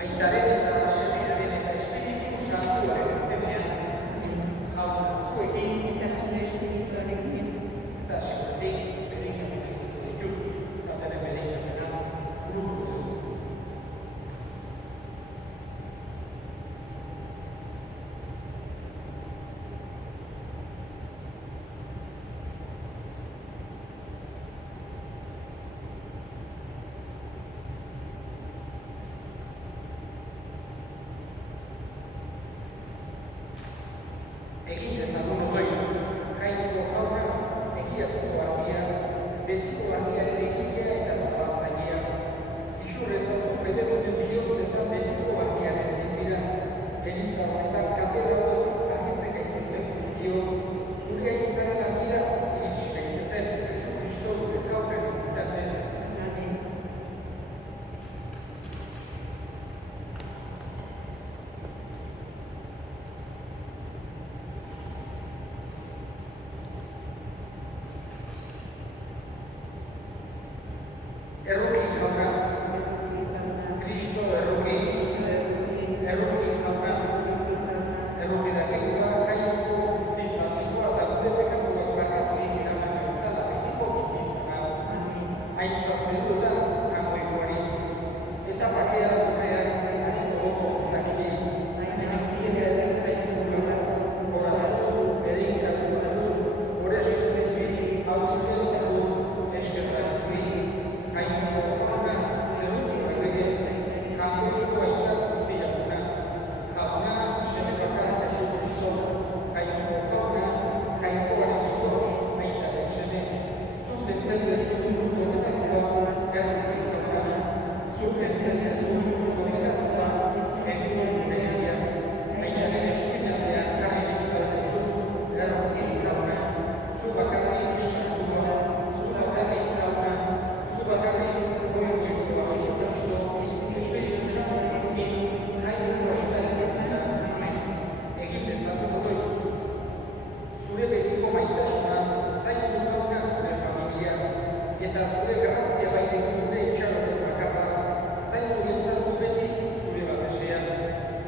Aitaren eta Semearen eta Espiritu Santuaren izenean, jauna zuekin eta zure espirituarekin eta seguretik bedikamenak ditut, eta bere bedikamenak buruko dugu. Egin dezagun otoin, Jainko jauna, egiazko argia, betiko argiaren egilea eta zabaltzailea. Isurrez azu federoten bihotzetan betiko argiaren bizira. Eliza honetan katedralak argitzen gaituzten guztio, zure aintzaren argira iritsi gaitezen Jesu Kristo gure jaunaren bitartez. Erruki jauna, Kristo erruki jauna, erruki dakegula Jainko guztiz antzua eta gure pekatuak barkaturik eraman gaitzala betiko bizitzana. Aintza zeruetan jangoikoari, eta bakea gurrean hariko oso izakini, benektiena eder zaitu gula, horazu, berinkatu bazu, hore suspendiri, hausken zaru, eskerrak zuri, Jainko jauna, zerutu erregen, jangoiko aita guztiaguna. Jauna, seme bakar Jesu Kristo, Jainko jauna, Jainkoaren bikoz, aitaren seme. Zuten zentzez duzun konetatua, erruki jauna. Zuten zentzez duzun konetatua, entzun gure egia. Aitaren eskuinatean jarririk zaudezu, erruki jauna. Zu bakarrik santua, zu bakarrik jauna. Bakarrik goien zuzua Jesu Kristo, Espiritu Santuarekin, Jainko aitarekin eta amen. Egin dezagun otoin. Zure betiko maitasunaz, zaindu jauna zure familia, eta zure garraztia baireko gure itxaroten bakarra, zaindu gentzaz beti zure babesean.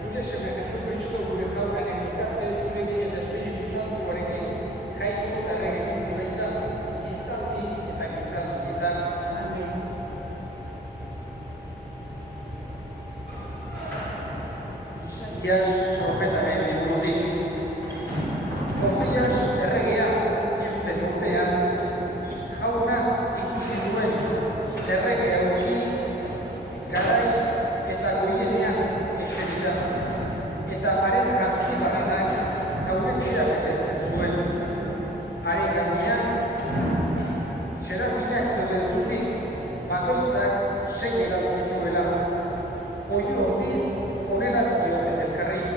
Zure seme Jesu Kristo gure jaunaren bitartez zurekin eta Espiritu Santuarekin, Jainko eta rege bizi baitan, gizaldi eta gizaldietan. Josias profetaren liburutik. Josias erregea hiltzen urtean, jauna ikusi duen errege egoki, garai eta goienean eserita, eta haren jatzi barrenak jauretxea betetzen zuen. Haren gainean, serafinak zeuden zutik, bakoitzak 6 erau zituela. Oio hondiz, onera zioen elkarri.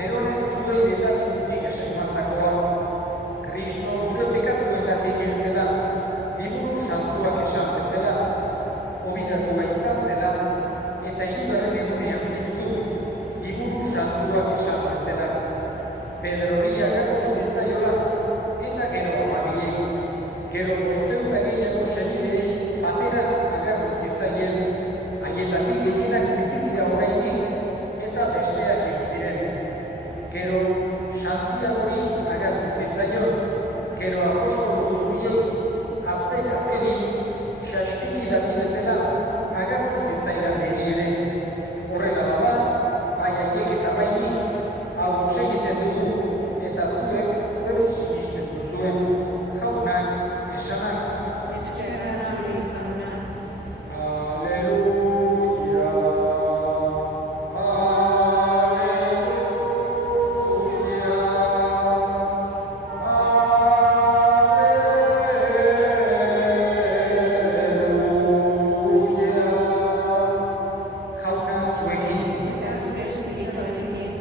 Neronek zuei eta bizitik esamandakoa. Kristo gure pekatuengatik hil zela, liburu santuak esan bezala, obidatua izan zela, eta hirugarren egunean piztu, liburu santuak esan bezala. Pedrori agertu zitzaiola, eta gero amabiei, gero bosteun da gehiago senidei batera agertu zitzaien, haietatik gehienak bizitik oraindik, eta besteak hil ziren. Gero Santiagori agertu zitzaion, gero apostolo guztiei, azkenik, saspiki dati bezala, agertu zitzaidan beri ere. Horrela bada, bai haiek eta bai nik, hau utxe egiten dugu, eta zuek hori sinisten duzuen. Jaunak, esanak,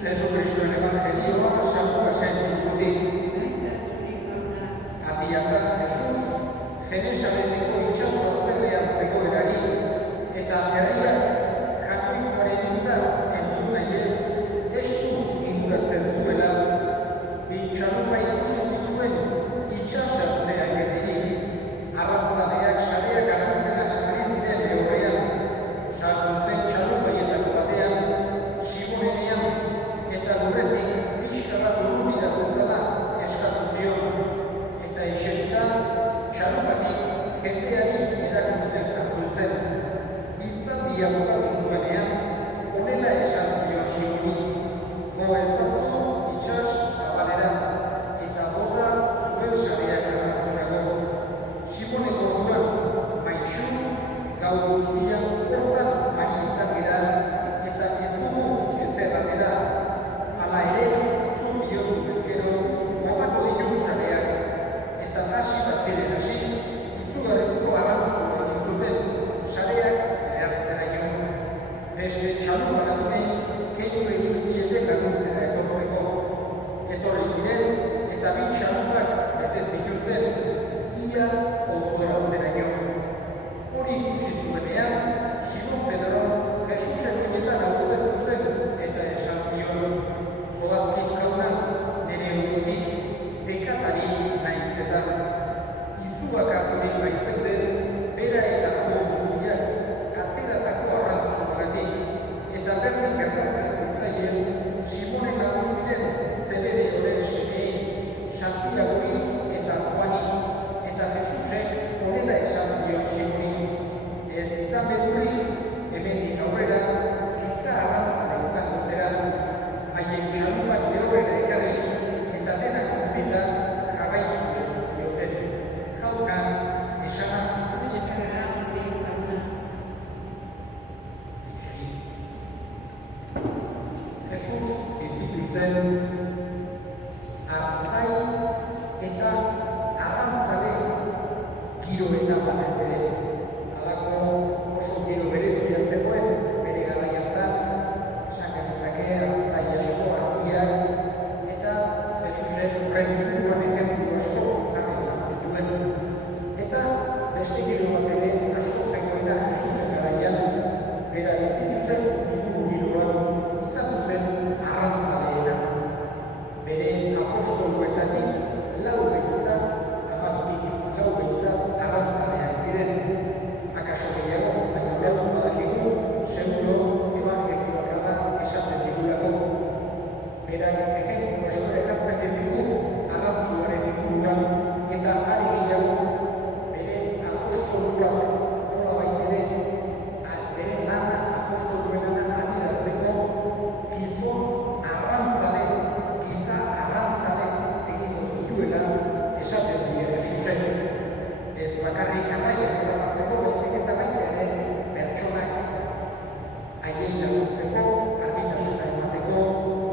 Jesucristoren evangelioa santua zen ikutik. Abiatan Jesus, Genesareteko itsas bazterrean zegoenari, eta herriak jakinkoaren hitza entzun nahi ez, estu inguratzen zuela, bi txalupa ikusi zituen itsasartzean geldirik, arrantzaleak sareak arrantzena ari ziren lehorrean, sartu zen txalupaietako batean, Simonenean, eta lurretik pixka bat urrutira zezala eskatu zion, eta isetan txalupatik jendeari erakusten jartu zen. Hitzaldia bukatu zuenean, honela esan zion Simoni, jo ezazu itsas zabalera, eta bota zuen sareak arrantzonago. Simoneko orduan, maitxu, gau guztian hortan ari izan gara, eta ez dugu ezer atera. Hala ere, zu diozu bezkero, botako ditugu sareak, eta hasi baziren hasi, izugarrizko arrantzua egin zuten, sareak behartzeraino. Beste txalupa lagunei, keinu egin zieten laguntzera etortzeko. Etorri ziren, eta bi txalupak bete zituzten, ia ondoratzeraino. Hori ikusi zuenean, Simon Pedro Jesusen oinetan auspestu zen, eta esan zion, zoazkit jauna, nire ondotik, bekatari naizetan. Izuak harturik baizeuden, bera eta lagun guztiak, ateratako arrantzuagatik, eta berdin gertatzen zitzaien, Simonen lagun ziren Zebedeoren semei, Santiagori eta Juani, eta Jesusek honela esan zion Simoni, ez izan bedurrik, hemendik aurrera, giza arrantzala izango zera, haien txalupak lehorrera ekarri, eta denak utzita jarraitu egin zioten. Jauna, esanak, Jesus bizitu zen artzai eta arrantzale giroetan batez ere. Halako oso giro berezia zegoen bere garaian, esan genezake artzai asko argiak, eta Jesusek horren inguruan ejemplu asko jarri izan zituen. Eta beste giro bat ere asko zegoena Jesusen garaian, bera bizitzen inguru giroan izan zen arrantzaleena. Bere apostoluetatik lau behintzat, amabitik lau behintzat arrantzaleak ziren. Akaso gehiago, baina behar badakigu, seguro evangelioak ala esaten digulako. Berak ejemplu asko jartzen dizigu arrantzuaren inguruan, eta ari gehiago bere apostoluak nolabait ere, bere lana apostoluen lana adierazteko gizon arrantzale, giza arrantzale egingo zituela esaten die Jesusek. Ez bakarrik arraiak erabatzeko, baizik eta baita ere pertsonak haiei laguntzeko, argitasuna emateko,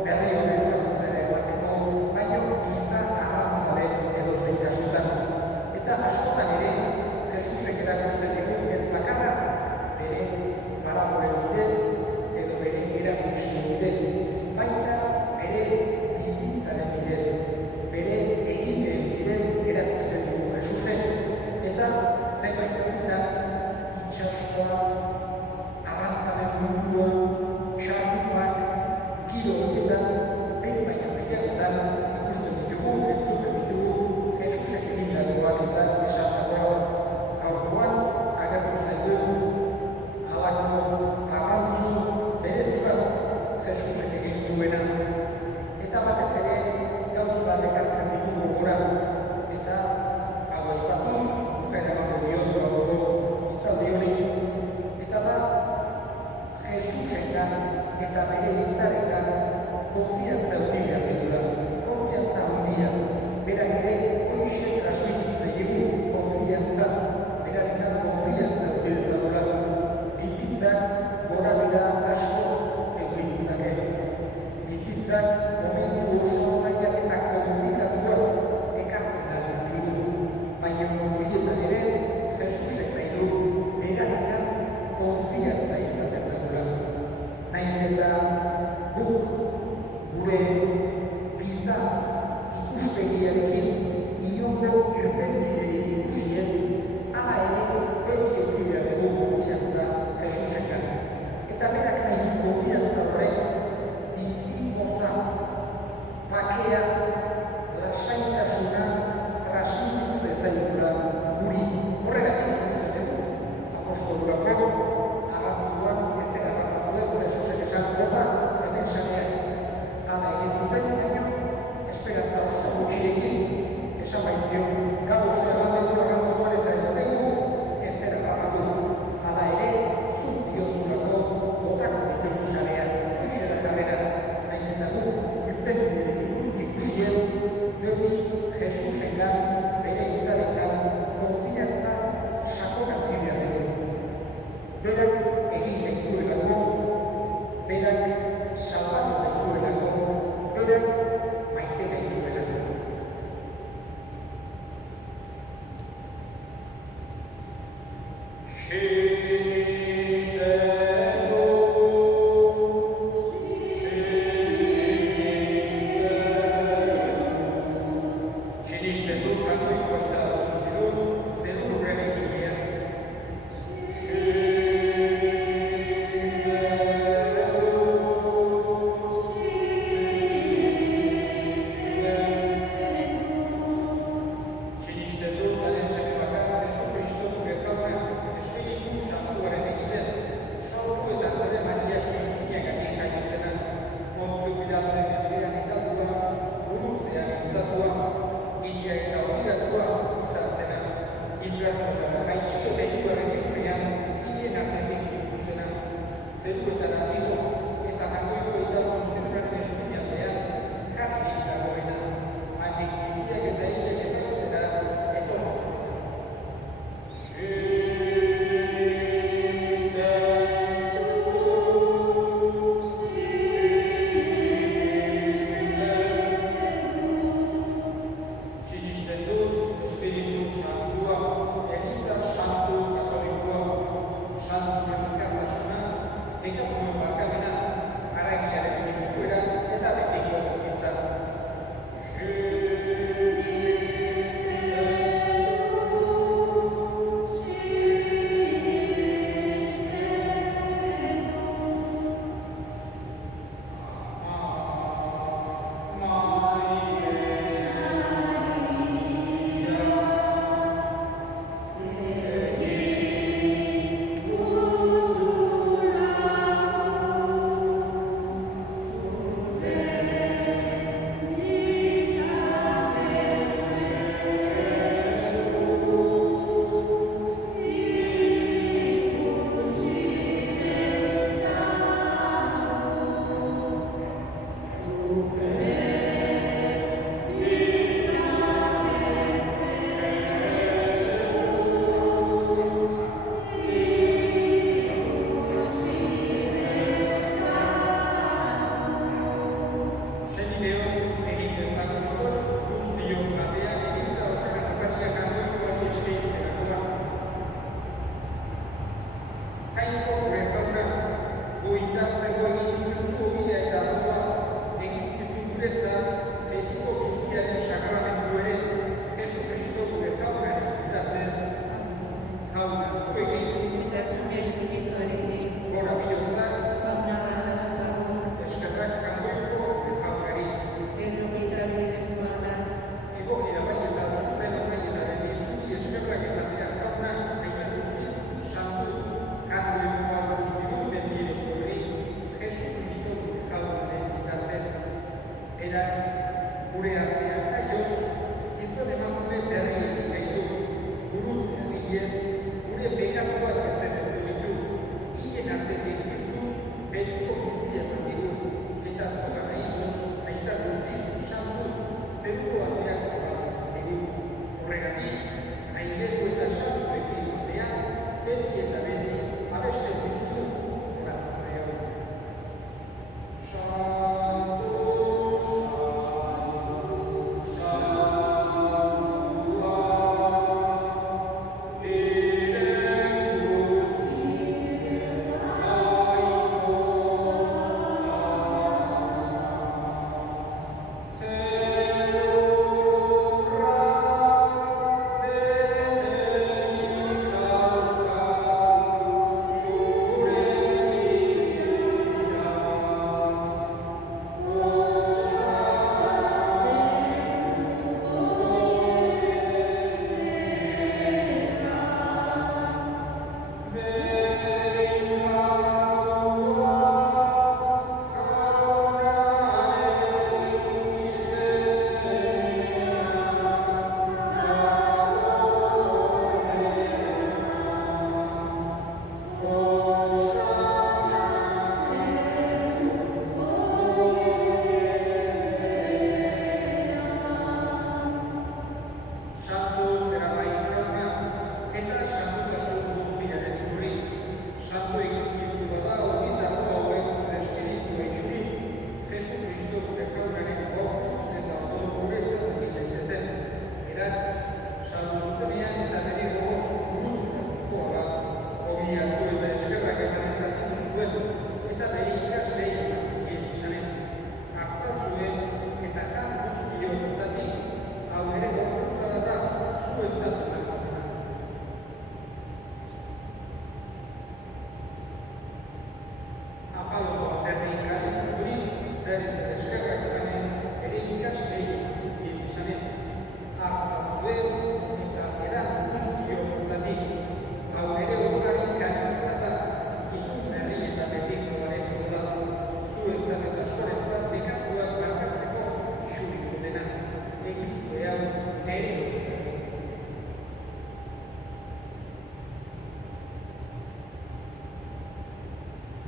berri hona ezagutzera emateko, baina giza arrantzale edozein kasutan. Eta askotan ere Jesusek erakusten digu ez bakarra bere parabolen bidez edo bere erakutsien bidez, baita bere eta bere hitzarengan konfiantza eduki behar dugula, konfiantza handia. Berak ere hoxe transmititu nahi dugu konfiantza, berarengan konfiantza eduki dezagula. Bizitzak gorabehera asko eduki ditzake. Bizitzak momentu oso zailak eta komplikatuak ekartzen da dizkigu. Baina horietan ere, Jesusek nahi du berarengan konfiantza izan dezagula. Nahiz eta guk gure giza ikuspegiarekin inongo irtenbiderik ikusi ez, hala ere beti eduki behar dugu konfiantza Jesusekan. Eta berak nahi du konfiantza horrek bizi poza, bakea, lasaitasuna transmititu dezagula guri. Horregatik ikusten dugu apostolurako arrantzuan ezera harrapatu ez, Jesusek esan bota hemen saneak. Hala egin zuten, baina esperantza oso gutxiekin esan baizio, gau oso ematen du arrantzuan eta ez dugu ezera harrapatu. Hala ere, zuk diozulako botako ditugu saneak, hoxera jarrera, nahiz eta guk irtenbiderik ikusi ez, beti Jesusengan, bere hitzarengan, konfiantza sakona eduki behar dugu. Berak egin gaituelako, berak salbatu gaituelako, berak maite gaituelako. Sinisten dut jakoiko eta guztiru, zedurren egitea. Sinisten dut garen sekulakar Jesucristo gure jauna, Espiritu Santuaren egitez, sortu eta bere Maria Virginiagatik jaio zena, Pontzio Pilatoren menpean itatua, burutzean iltzatua, gila eta obligatua izan zena, inbernuetara jaitxio lehituaren egunean, hilen artetik biztu zena, zeruetara digo eta jakoiko eta bizterraren eskuinaldean jarrik dagoena, handik biziak eta hilek emaitzera etorriko dena. Sinisten dut Espiritu Santua, Eliza Santu Katolikoa, Santu Elkartasuna, Pekatuon barkamena, haragiaren bizikuera eta betiko bizitza. Gure begatuak ez ditu, hien artetik biztuz, betiko biziak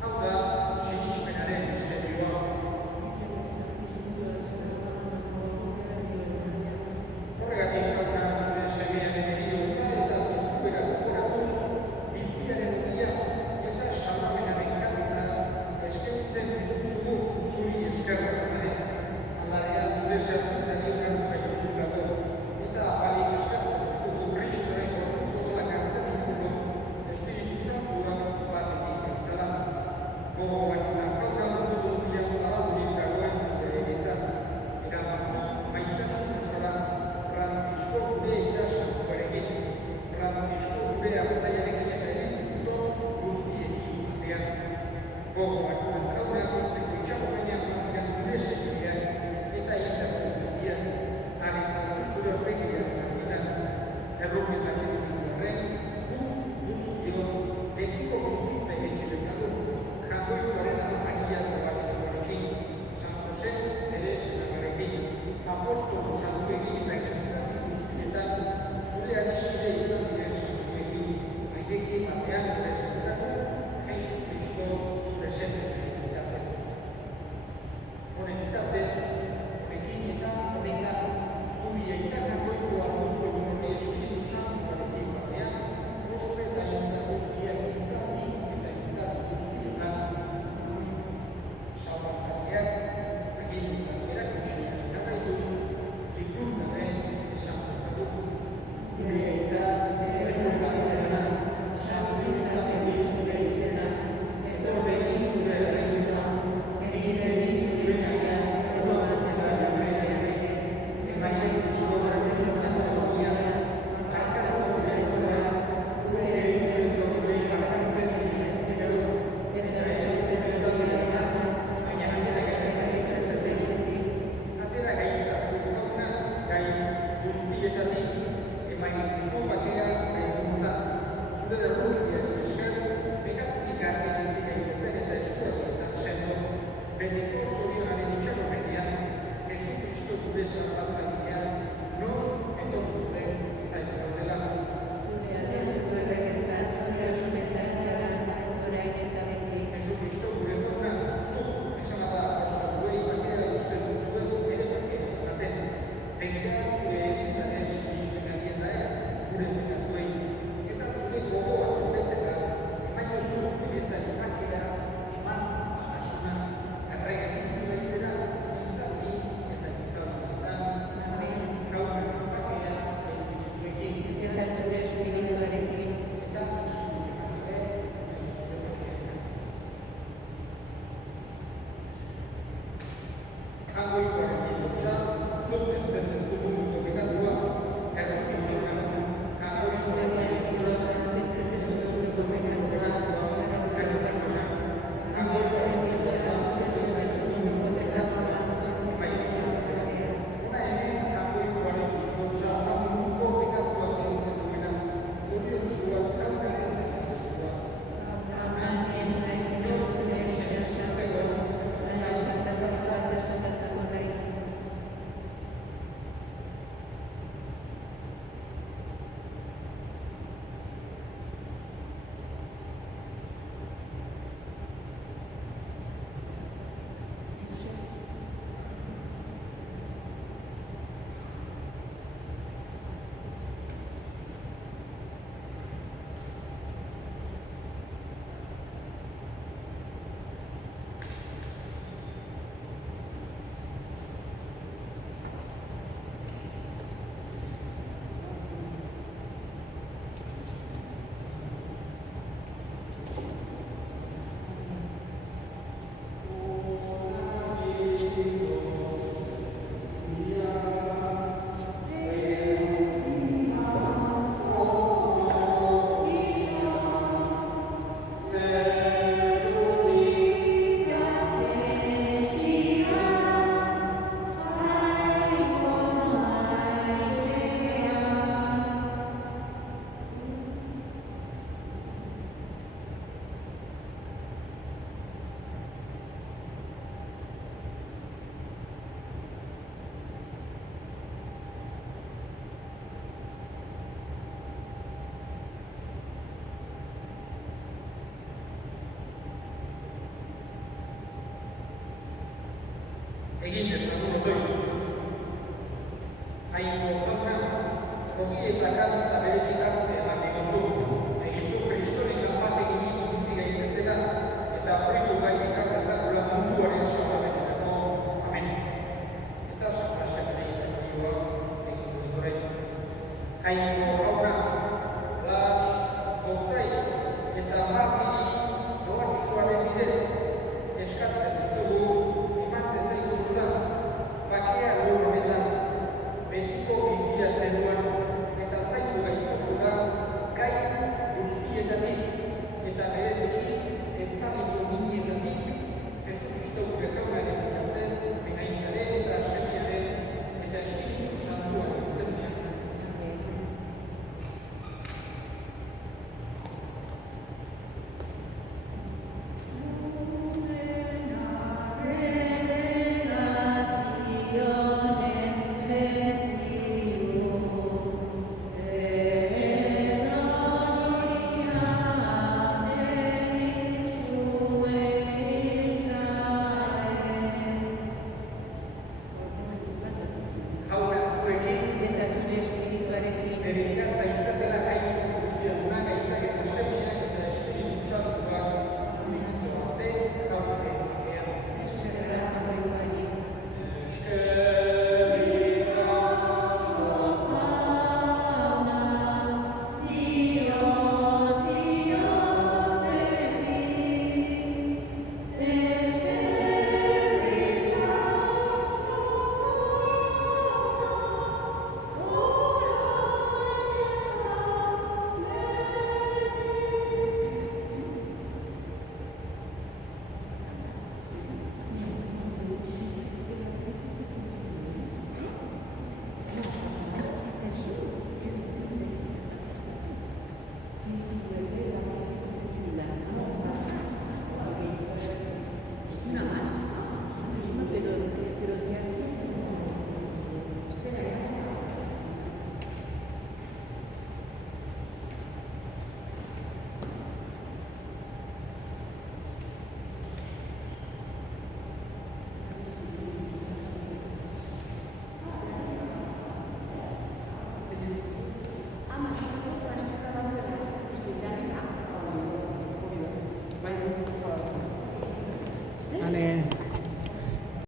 Hau da, sinismenaren misterioa. jango ikoaren bidotxa, zuten zen ez dugu mutu bekatua, errotik joan, jango ikoaren bidotxa, ez dugu mutu bekatua, errotik joan, jango ikoaren bidotxa, ez dugu mutu bekatua, bai, una hemen jango ikoaren bidotxa, mutuko bekatua kentzen duena, zurion txuak jankaren bidotxa. Egin dezagun otoituz. Jainko jauna, ogi eta kabeza beretik hartzea bat egizu. Egizu kristorekan bat egin guzti gaitezela eta fritu gaitik hartzakula munduaren soa betetako. Amen. Eta sakrasak egin ezioa egin dut orain. Jainko